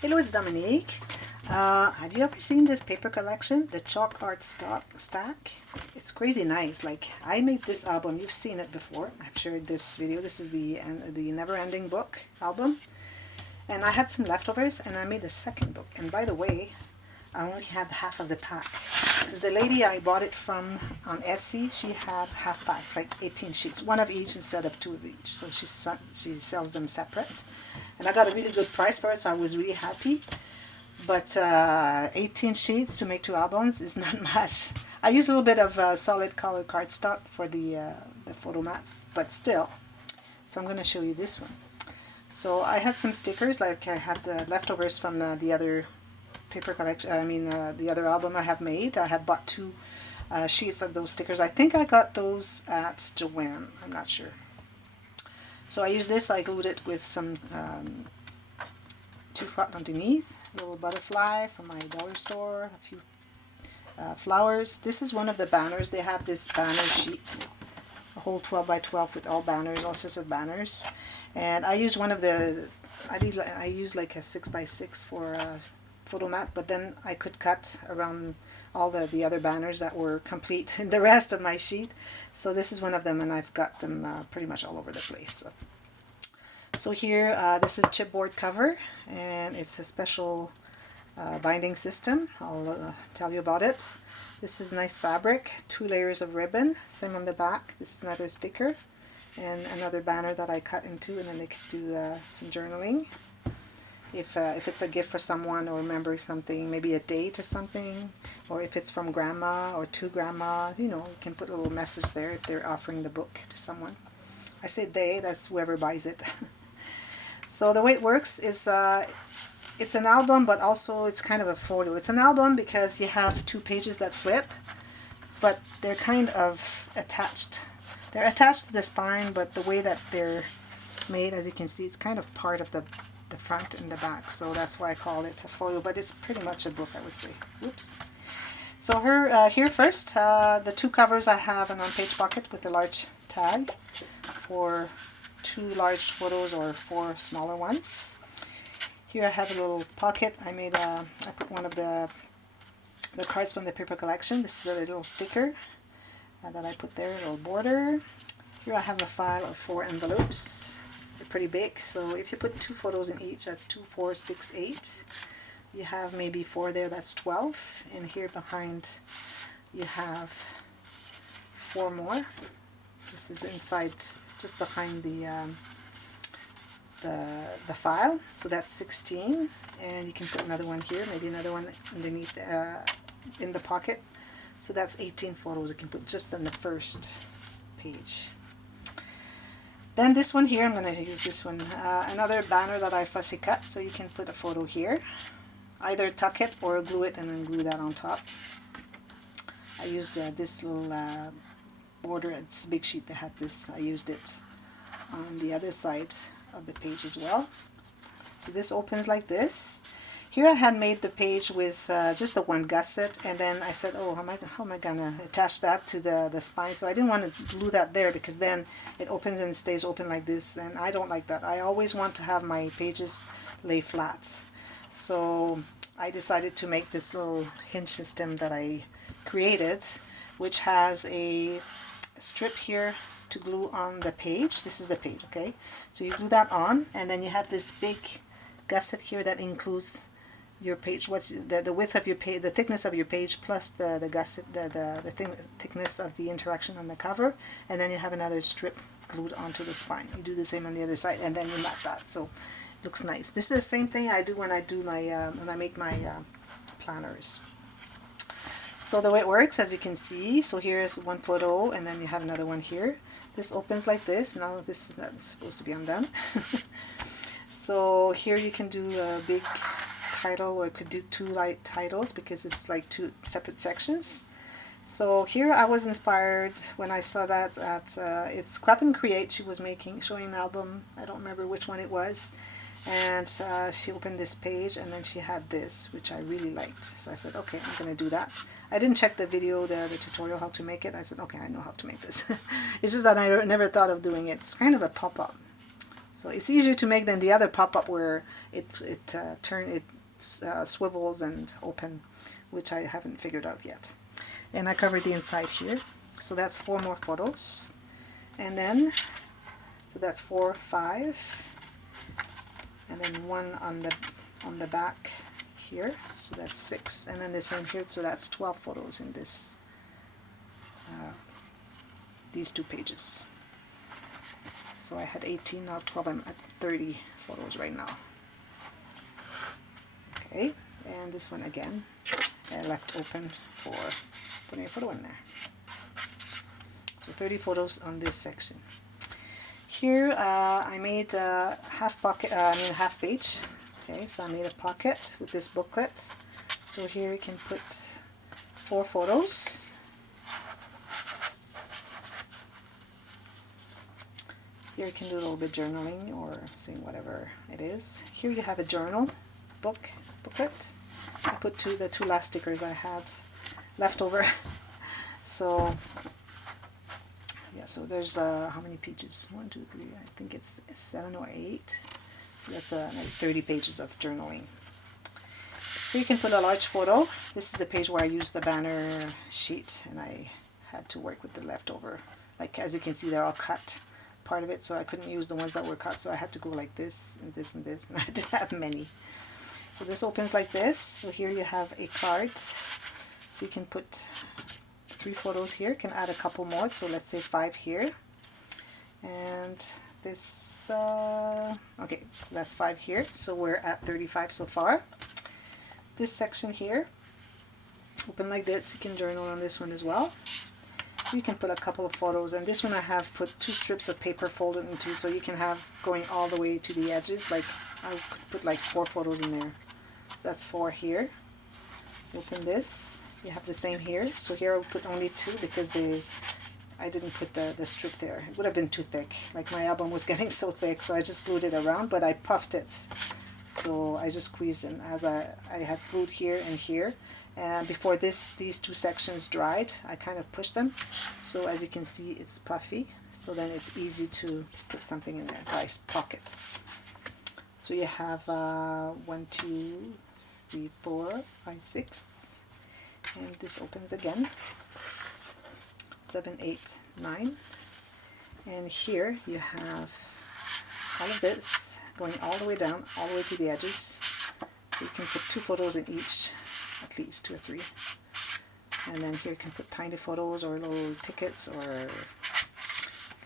Hello, it's Dominique. Have you ever seen this paper collection, the chalk art stack? It's crazy nice. Like, I made this album. You've seen it before. I've shared this video. This is the Never Ending Book album. And I had some leftovers and I made a second book. And by the way, I only had half of the pack. Because the lady I bought it from on Etsy, she had half packs, like 18 sheets. One of each instead of two of each. So she sells them separate. And I got a really good price for it, so I was really happy. But 18 sheets to make two albums is not much. I use a little bit of solid color cardstock for the photo mats, but still. So I'm going to show you this one. So I had some stickers, like I had the leftovers from the other paper collection, the other album I have made. I had bought two sheets of those stickers. I think I got those at Joann, I'm not sure. So I used this, I glued it with some cheesecloth underneath, a little butterfly from my dollar store, a few flowers. This is one of the banners. They have this banner sheet, a whole 12 by 12 with all banners, all sorts of banners. And I used one of the, I used like a 6 by 6 for a photo mat, but then I could cut around all the other banners that were complete in the rest of my sheet. So this is one of them, and I've got them pretty much all over the place. So here, this is chipboard cover, and it's a special binding system. I'll tell you about it. This is nice fabric, 2 layers of ribbon, same on the back. This is another sticker, and another banner that I cut into, and then they could do some journaling. If it's a gift for someone or remembering something, maybe a date or something, or if it's from grandma or to grandma, you know, you can put a little message there if they're offering the book to someone. I say they, that's whoever buys it. So the way it works is it's an album, but also it's kind of a folio. It's an album because you have 2 pages that flip, but they're kind of attached. They're attached to the spine, but the way that they're made, as you can see, it's kind of part of the front and the back, so that's why I call it a folio, but it's pretty much a book, I would say. Oops. So here first, the 2 covers I have an on-page pocket with a large tag for 2 large photos or 4 smaller ones. Here I have a little pocket. I put one of the cards from the paper collection. This is a little sticker that I put there, a little border. Here I have a file of 4 envelopes. They're pretty big, so if you put 2 photos in each, that's 2, 4, 6, 8. You have maybe 4 there, that's 12. And here behind you have 4 more. This is inside, just behind the file, so that's 16. And you can put another one here, maybe another one underneath in the pocket. So that's 18 photos you can put just on the first page. Then this one here, I'm going to use this one, another banner that I fussy cut, so you can put a photo here. Either tuck it or glue it and then glue that on top. I used this little border, it's a big sheet that had this. I used it on the other side of the page as well. So this opens like this. Here I had made the page with just the one gusset, and then I said, oh, how am I gonna attach that to the spine? So I didn't want to glue that there because then it opens and stays open like this, and I don't like that. I always want to have my pages lay flat. So I decided to make this little hinge system that I created, which has a strip here to glue on the page. This is the page, okay? So you glue that on, and then you have this big gusset here that includes your page, what's the width of your page, the thickness of your page, plus the gusset, the thickness of the interaction on the cover, and then you have another strip glued onto the spine. You do the same on the other side, and then you mat that, so it looks nice. This is the same thing I do when I do my when I make my planners. So the way it works, as you can see, so here's one photo, and then you have another one here. This opens like this. Now this is not supposed to be undone. So here you can do a big title, or it could do 2 light titles because it's like 2 separate sections. So here I was inspired when I saw that at it's Scrap and Create. She was showing an album. I don't remember which one it was, and she opened this page, and then she had this, which I really liked. So I said, okay, I'm gonna do that. I didn't check the video, the tutorial how to make it. I said, okay, I know how to make this. It's just that I never thought of doing it. It's kind of a pop-up. So it's easier to make than the other pop-up where it swivels and open, which I haven't figured out yet. And I covered the inside here. So that's 4 more photos. And then, so that's 4, 5. And then 1 on the back here. So that's 6. And then the same here. So that's 12 photos in this these 2 pages. So I had 18, now 12. I'm at 30 photos right now. Okay, and this one again, I left open for putting a photo in there. So 30 photos on this section. Here I made a half page. Okay, so I made a pocket with this booklet. So here you can put 4 photos. Here you can do a little bit journaling or saying whatever it is. Here you have a journal booklet. I put the two last stickers I had left over. So yeah, so there's how many pages? 1, 2, 3. I think it's 7 or 8. So that's like 30 pages of journaling. So you can put a large photo. This is the page where I used the banner sheet, and I had to work with the leftover. Like as you can see, they're all cut. Part of it, so I couldn't use the ones that were cut, so I had to go like this and this and this, and I didn't have many. So this opens like this. So here you have a card, so you can put 3 photos here, you can add a couple more, so let's say 5 here, and this okay, so that's 5 here, so we're at 35 so far. This section here, open like this, you can journal on this one as well. You can put a couple of photos, and this one I have put 2 strips of paper folded into, so you can have going all the way to the edges. Like I could put like 4 photos in there. So that's 4 here. Open this. You have the same here. So here I'll put only 2 because I didn't put the strip there. It would have been too thick. Like my album was getting so thick, so I just glued it around, but I puffed it. So I just squeezed in as I had glued here and here. And before these 2 sections dried, I kind of pushed them. So as you can see, it's puffy. So then it's easy to put something in there. Nice pocket. So you have 1, 2, 3, 4, 5, 6. And this opens again. 7, 8, 9. And here you have all of this going all the way down, all the way to the edges. So you can put 2 photos in each. At least 2 or 3, and then here you can put tiny photos or little tickets or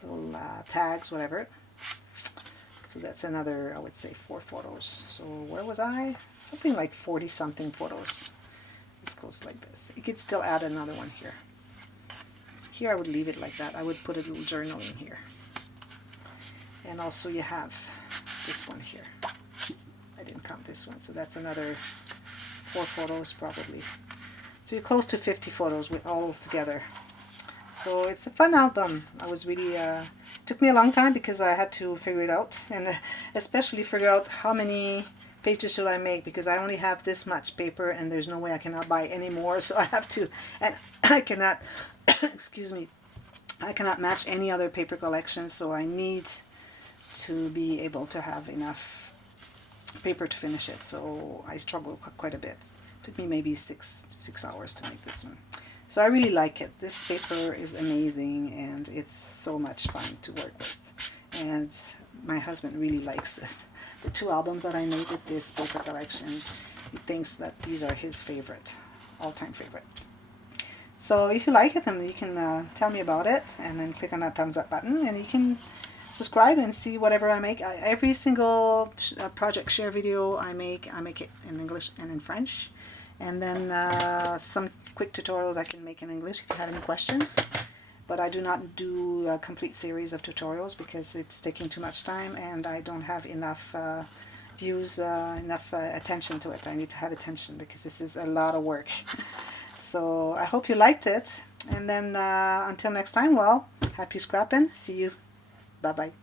little tags, whatever. So that's another, I would say, 4 photos. So where was I? Something like 40 something photos. This goes like this. You could still add another one here. Here I would leave it like that. I would put a little journal in here. And also you have this one here. I didn't count this one, so that's another 4 photos probably. So you're close to 50 photos with all together. So it's a fun album. I was really, took me a long time because I had to figure it out, and especially figure out how many pages should I make, because I only have this much paper and there's no way I cannot buy any more, so I have to, and I cannot, excuse me, I cannot match any other paper collection, so I need to be able to have enough paper to finish it. So I struggled quite a bit. It took me maybe 6 hours to make this one. So I really like it. This paper is amazing, and it's so much fun to work with. And my husband really likes it. The 2 albums that I made with this paper collection, he thinks that these are his favorite, all-time favorite. So if you like it, then you can tell me about it, and then click on that thumbs up button, and you can subscribe and see whatever I make. Every single project share video I make it in English and in French. And then some quick tutorials I can make in English if you have any questions. But I do not do a complete series of tutorials because it's taking too much time, and I don't have enough views, enough attention to it. I need to have attention because this is a lot of work. So I hope you liked it. And then until next time, well, happy scrapping. See you. Bye-bye.